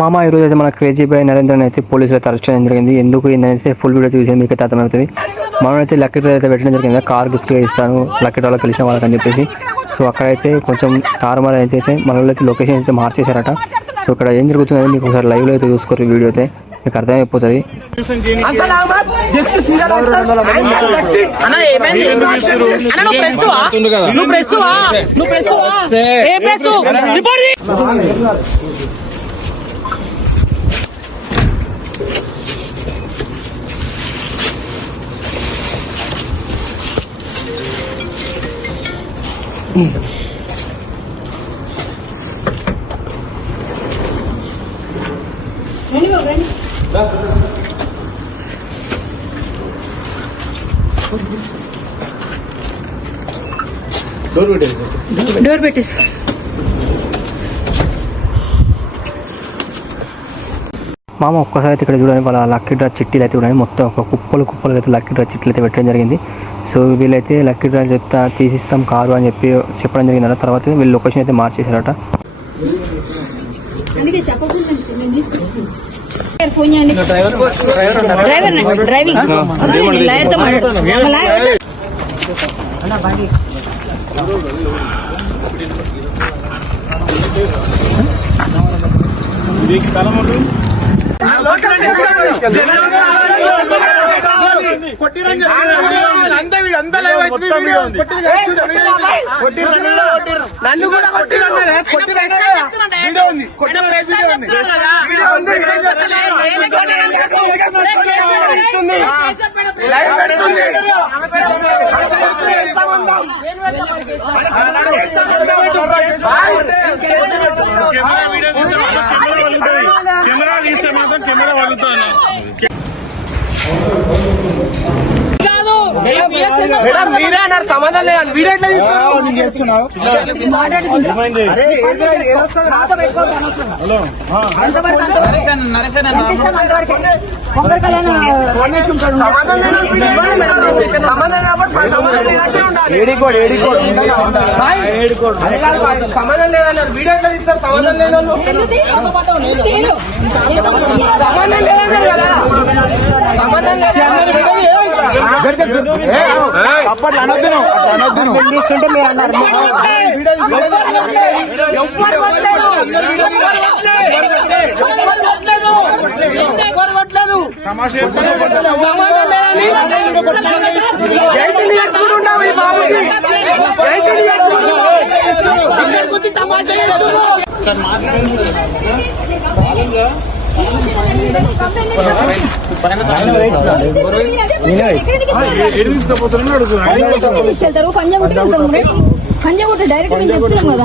మామ ఈరోజు అయితే మన క్రేజీ బాయ్ నరేంద్రని అయితే పోలీసులు అయితే అరెస్ట్ చేయడం జరిగింది. ఎందుకు ఏంటనేసి ఫుల్ వీడియో చూసి మీకు అయితే అర్థమవుతుంది. మనం అయితే లక్కీ డ్రా అయితే పెట్టడం జరిగింది. కార్ గిఫ్ట్గా ఇస్తాను లక్కీ డ్రాలో కలిసిన వాళ్ళకి అని చెప్పేసి. సో అక్కడైతే కొంచెం తారుమారు అయితే మన అయితే లొకేషన్ అయితే మార్చేశారట. సో ఇక్కడ ఏం జరుగుతుందని మీకు ఒకసారి లైవ్లో అయితే చూసుకోరు వీడియో అయితే మీకు అర్థమైపోతుంది. డోర్ పెట్టేసి మామ ఒక్కసారి అయితే ఇక్కడ చూడండి వాళ్ళ లక్కీ డ్రా చిట్టీలు అయితే చూడండి. మొత్తం ఒక కుప్పలు అయితే లక్కీ డ్రా చిట్టీలు అయితే పెట్టడం జరిగింది. సో వీళ్ళైతే లక్కీ డ్రా చెప్తా తీసిస్తాం కారు అని చెప్పడం జరిగిందట. తర్వాత వీళ్ళు లొకేషన్ అయితే మార్చేశారట. నన్ను కూడా కెమెరా తీస్తే మాత్రం కెమెరా వదులుతాను. మీరే అన్నారు సమాధానం లేదని వీడియో ఎట్లా తీసుకున్నావు? సమాధానం లేదన్నారు వీడియో ఎట్లా తీస్తారు? సమాధానం లేదన్నారు సమాధానం లేదన్నారు కదా. సమాధానం అప్పట్లో అనొద్దు మీరు అన్నారు. తీసుకెళ్తారు పంజాగుట్టకి వెళ్తాము. పంజాగుట్ట డైరెక్ట్ మేము చెప్తున్నాం కదా.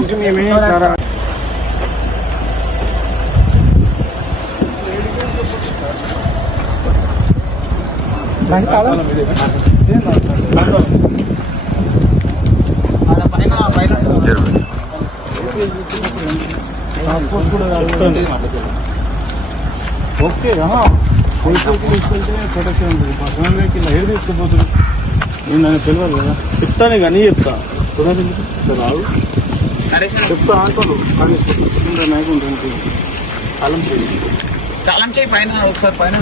ఓకే తీసుకెళ్తే ప్రొటెక్షన్ ఉంటుంది. పర్సనల్ వెహికల్ ఏడు తీసుకుపోతుంది. నేను దానికి తెలియదు కదా. చెప్తాను కానీ చెప్తా రాదు చెప్తా అంటారు. తాళం చేయి పైన ఒకసారి పైన